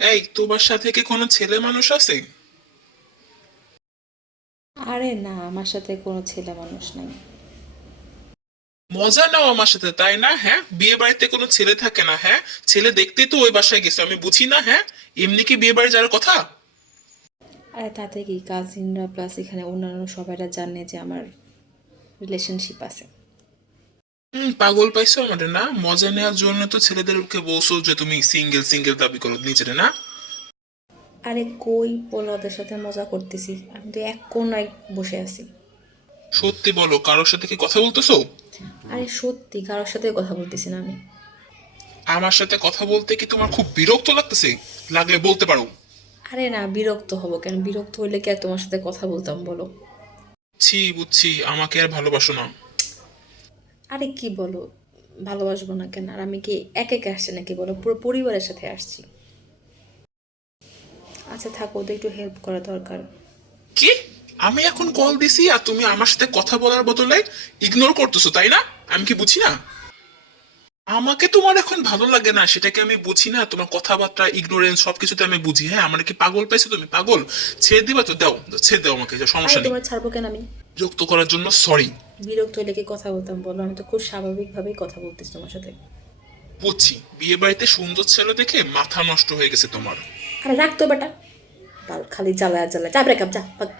এই তোমার সাথে কি কোনো ছেলে মানুষ আছে? আরে না, আমার সাথে কোনো ছেলে মানুষ নাই। মজা নাও আমার সাথে তাই না? হ্যাঁ, বিয়ে বাড়িতে কোনো ছেলে থাকে না? হ্যাঁ, ছেলে দেখতেই তো ওই বাসায় গেছে, আমি বুঝি না? হ্যাঁ, এমনি কি বিয়ে বাড়ি যাওয়ার কথা? আরে তাতে কি, কাজিনরা প্লাস এখানে অন্যান্য সবাইরা জানে যে আমার রিলেশনশিপ আছে। পাগল পাইছো আমারে না? মজা নেওয়ার জন্য তো ছেলেদেরকে বলছো যে তুমি সিঙ্গেল সিঙ্গেল দাবি করো নিজেরে না? আরে কই বলো, ওদের সাথে মজা করতেছি, আমি তো এক কোনায় বসে আছি। সত্যি বলো, কারোর সাথে কি কথা বলতেছো? আরে সত্যি কারোর সাথে কথা বলতেছি না আমি। আমার সাথে কথা বলতে কি তোমার খুব বিরক্ত লাগতেছে? লাগলে বলতে পারো। আরে না, বিরক্ত হব কেন? বিরক্ত হইলে কি আর তোমার সাথে কথা বলতাম বলো? ছি, বুঝছি, আমাকে আর ভালোবাসো না। আরে কি বলো, ভালোবাসবো না কেন? আর আমি কি একা একা আসছি নাকি বলো, পুরো পরিবারের সাথে আসছি। আচ্ছা থাকো, ওদের একটু হেল্প করা দরকার। কি? আমি এখন কল দিছি আর তুমি আমার সাথে কথা বলার বদলে ইগনোর করতেছো তাই না? আমি কি বুঝি না? আমাকে তোমার এখন ভালো লাগে না সেটাকে আমি বুঝি না? তোমার কথাবার্তা, ইগনোরেন্স সবকিছুতে আমি বুঝি। হ্যাঁ, আমার কি পাগল পাইছো তুমি? পাগল? ছেড়ে দিবা তো? দাও, ছেড়ে দাও আমাকে, যা আরে সমস্যা নেই। তোমার ছাড়বো কেন আমি? বিরক্ত করার জন্য সরি। বিরক্ত হইলে কি কথা বলতাম বলো? আমি তো খুব স্বাভাবিকভাবেই কথা বলতেছি তোমার সাথে। বুঝছি, বিয়ে বাড়িতে সুন্দর ছেলে দেখে মাথা নষ্ট হয়ে গেছে তোমার। আরে রাখতো বেটা, বাল খালি জ্বালায় জ্বালায়, যা ব্রেকআপ যা ভাগ।